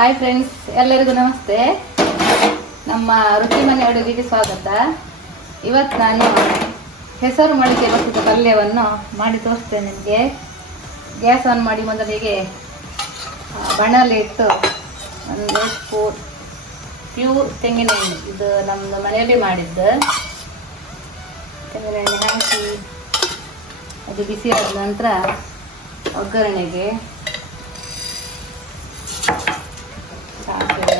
Hi friends, ಎಲ್ಲರಿಗೂ ನಮಸ್ತೆ. ನಮ್ಮ ರುಚಿ ಮನೆ ಅಡುಗೆಗೆ ಸ್ವಾಗತ. ಇವತ್ತು ನಾನು ಹೆಸರು ಮೊಳಕೆ ಬಸಿದ ಪಲ್ಯವನ್ನು ಮಾಡಿ ತೋರಿಸ್ತೇನೆ ನಿಮಗೆ. ಗ್ಯಾಸ್ ಆನ್ ಮಾಡಿ ಮೊದಲಿಗೆ ಬಾಣಲೆ ಇಟ್ಟು ಒಂದು ಸ್ಪೂನ್ ಪ್ಯೂರ್ ತೆಂಗಿನ ಎಣ್ಣೆ, ಇದು ನಮ್ಮದು ಮನೆಯಲ್ಲಿ ಮಾಡಿದ್ದು ತೆಂಗಿನ ಎಣ್ಣೆ ಹಾಕಿ ಅದು ಬಿಸಿ ಆದ ನಂತರ ಒಗ್ಗರಣೆಗೆ ಸಾಸಿವೆ,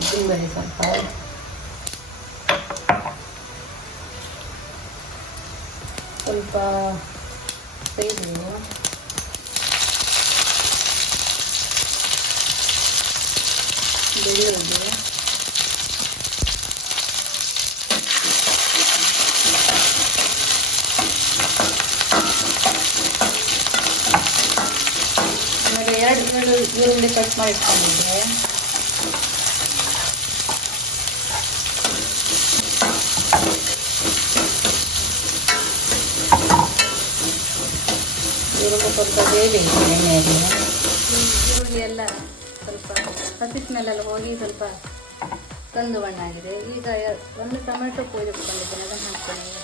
ಉದ್ದಿನಬೇಳೆ ಸ್ವಲ್ಪ, ಸ್ವಲ್ಪ ಬೇವು, ಬೆಳ್ಳುಳ್ಳಿ, ಆಮೇಲೆ ಎರಡು ಈರುಳ್ಳಿ ಕಟ್ ಮಾಡಿ ಇಟ್ಕೊಂಡಿದ್ದೆ. ಈರುಳ್ಳಿ ಸ್ವಲ್ಪ ಬೇಯಬೇಕು ಎಣ್ಣೆಯಲ್ಲಿ. ಈರುಳ್ಳಿ ಎಲ್ಲ ಸ್ವಲ್ಪ ಹಸಿ ಸ್ಮೆಲ್ಲೆಲ್ಲ ಹೋಗಿ ಸ್ವಲ್ಪ ಕಂದು ಬಣ್ಣ ಆಗಿದೆ. ಈಗ ಒಂದು ಟೊಮೆಟೊ ಕೊಯ್ದುಕೊಂಡಿದ್ದೇನೆ, ಅದನ್ನು ಹಾಕ್ತೇನೆ. ಈಗ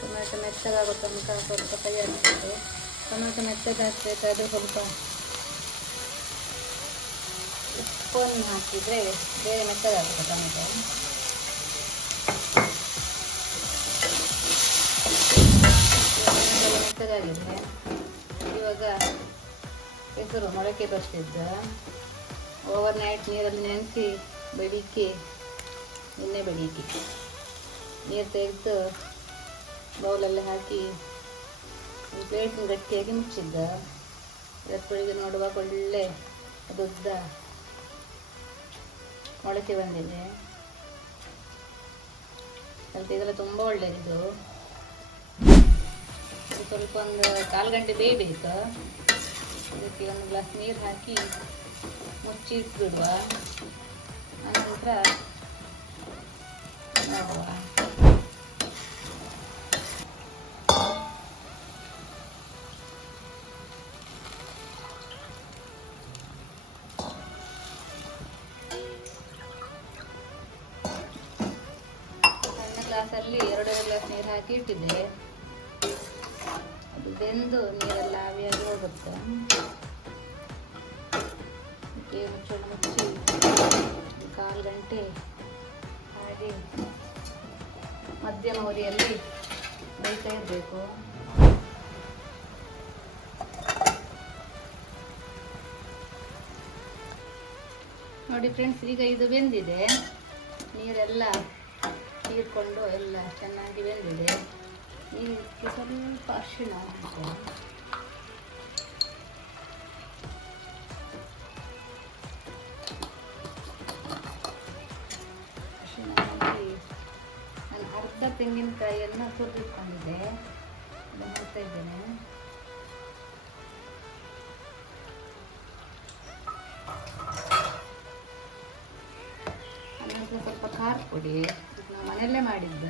ಟೊಮೆಟೊ ಮೆತ್ತಗಾಗೋ ತನಕ ಸ್ವಲ್ಪ ಕೈ ಹಾಕಬೇಕು. ಟೊಮೆಟೊ ಮೆತ್ತಗಾಗಬೇಕಾದ್ರೆ ಸ್ವಲ್ಪ ಉಪ್ಪನ್ನು ಹಾಕಿದರೆ ಬೇರೆ ಮೆತ್ತಗಾಗುತ್ತೆ ಟೊಮೆಟೊ. ಮೆತ್ತಗಾಗಿದೆ. ಇವಾಗ ಹೆಸರು ಮೊಳಕೆ ಬಸ್ತಿದ್ದು ಓವರ್ ನೈಟ್ ನೀರಲ್ಲಿ ನೆನೆಸಿ ಬೆಳಿಗ್ಗೆ ಎಣ್ಣೆ ಬೆಳಿಗ್ಗೆ ನೀರು ತೆಗೆದು ಬೌಲಲ್ಲಿ ಹಾಕಿ ಒಂದು ಪ್ಲೇಟ್ ಗಟ್ಟಿಯಾಗಿ ಮುಚ್ಚಿದ್ದ. ಇವತ್ತೊಳಗೆ ನೋಡುವಾಗ ಒಳ್ಳೆ ದೊಡ್ಡ ಮೊಳಕೆ ಬಂದಿದೆ. ಸ್ವಲ್ಪ ಇದೆಲ್ಲ ತುಂಬ ಒಳ್ಳೆಯದು. ಸ್ವಲ್ಪ ಒಂದು 1/4 ಗಂಟೆ ಬೇಯಬೇಕು. ಇದಕ್ಕೆ ಒಂದು ಗ್ಲಾಸ್ ನೀರು ಹಾಕಿ ಮುಚ್ಚಿ ಇಟ್ಬಿಡುವ. ಆನಂತರ ನೋಡುವ. ಸಣ್ಣ ಗ್ಲಾಸಲ್ಲಿ 2 ಗ್ಲಾಸ್ ನೀರು ಹಾಕಿ ಇಟ್ಟಿದ್ದೆ. ಅದು ಬೆಂದು ನೀರೆಲ್ಲ ಆವಿಯಾಗಿ ಹೋಗುತ್ತೆ. ಮುಚ್ಚಳು ಮುಚ್ಚಿ 1/4 ಗಂಟೆ ಹಾಗೆ ಮಧ್ಯಮ ಉರಿಯಲ್ಲಿ ಬೇಯ್ತಾ ಇರಬೇಕು. ನೋಡಿ ಫ್ರೆಂಡ್ಸ್, ಈಗ ಇದು ಬೆಂದಿದೆ. ನೀರೆಲ್ಲ ಹೀರ್ಕೊಂಡು ಎಲ್ಲ ಚೆನ್ನಾಗಿ ಬೆಂದಿದೆ. ಇದಕ್ಕೆ ಸ್ವಲ್ಪ ಅರಿಶಿಣ ಹಾಕಿ ನಾನು ಅರ್ಧ ತೆಂಗಿನಕಾಯಿಯನ್ನು ತುರಿದಿಟ್ಕೊಂಡಿದ್ದೆ, ಅದನ್ನು ಹಾಕ್ತಾ ಇದ್ದೇನೆ. ಆನಂತರ ಸ್ವಲ್ಪ ಖಾರ ಪುಡಿ, ನಾವು ಮನೆಯಲ್ಲೇ ಮಾಡಿದ್ದ.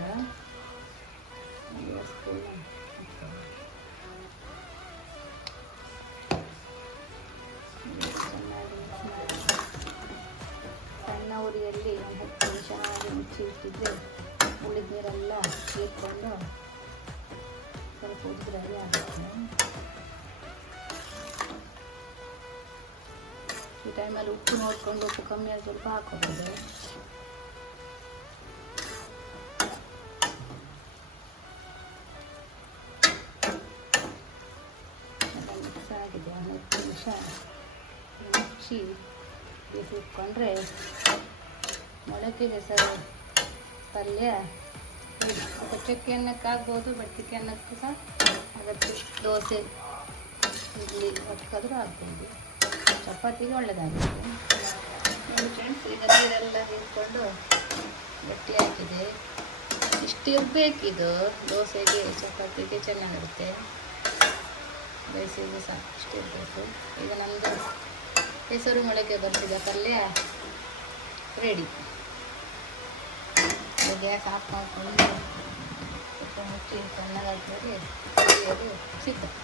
ಸಣ್ಣ ಉರಿಯಲ್ಲಿ ಒಂದು 10 ನಿಮಿಷ ಹಾಗೆ ಮುಚ್ಚಿ ಇಟ್ಟಿದ್ರೆ ಉಳಿದ ನೀರೆಲ್ಲ ಹೀರ್ಕೊಂಡು ಸ್ವಲ್ಪ ಉದ್ರಾಗಿ ಆಗುತ್ತೆ. ಈ ಟೈಮಲ್ಲಿ ಉಪ್ಪು ನೋಡಿಕೊಂಡು ಉಪ್ಪು ಕಮ್ಮಿ ಆಗಿ ಸ್ವಲ್ಪ ಹಾಕೋಬೋದು. ಆಗಿದೆ 10 ನಿಮಿಷ ಮುಚ್ಚಿ ಬೇಯಿಸಿಟ್ಕೊಂಡ್ರೆ ಮೊಳಕೆ ಹೆಸರು ಪಲ್ಯ. ಚಕ್ಕೆ ಅನ್ನಕ್ಕಾಗ್ಬೋದು, ಬಟ್ಟಕ್ಕೆ ಅನ್ನಕ್ಕೂ ಸಹ ಅದಕ್ಕೆ ದೋಸೆ, ಇಡ್ಲಿ ಅದಕ್ಕಾದರೂ ಆಗ್ಬೋದು. ಚಪಾತಿಗೆ ಒಳ್ಳೆಯದಾಗುತ್ತೆ. ನೋಡಿ ಫ್ರೆಂಡ್ಸ್, ಈಗ ನೀರೆಲ್ಲ ಹೀರ್ಕೊಂಡು ಗಟ್ಟಿ ಹಾಕಿದೆ. ಇಷ್ಟಿರಬೇಕಿದು. ದೋಸೆಗೆ ಚಪಾತಿಗೆ ಚೆನ್ನಾಗಿರುತ್ತೆ. ಬೇಯಿಸಿದ್ರೆ ಸಾಕು, ಇಷ್ಟು ಇರಬೇಕು. ಈಗ ನಮ್ಮದು ಹೆಸರು ಮೊಳಕೆ ಬರ್ತಿದೆ ಪಲ್ಯ ರೆಡಿ. ಗ್ಯಾಸ್ ಆಫ್ ಮಾಡಿಕೊಂಡು ಸ್ವಲ್ಪ ಮುಚ್ಚಿ ಚೆನ್ನಾಗಿ ಹಾಕಿದ್ರೆ ಅದು ಸಿಗ್ತದೆ.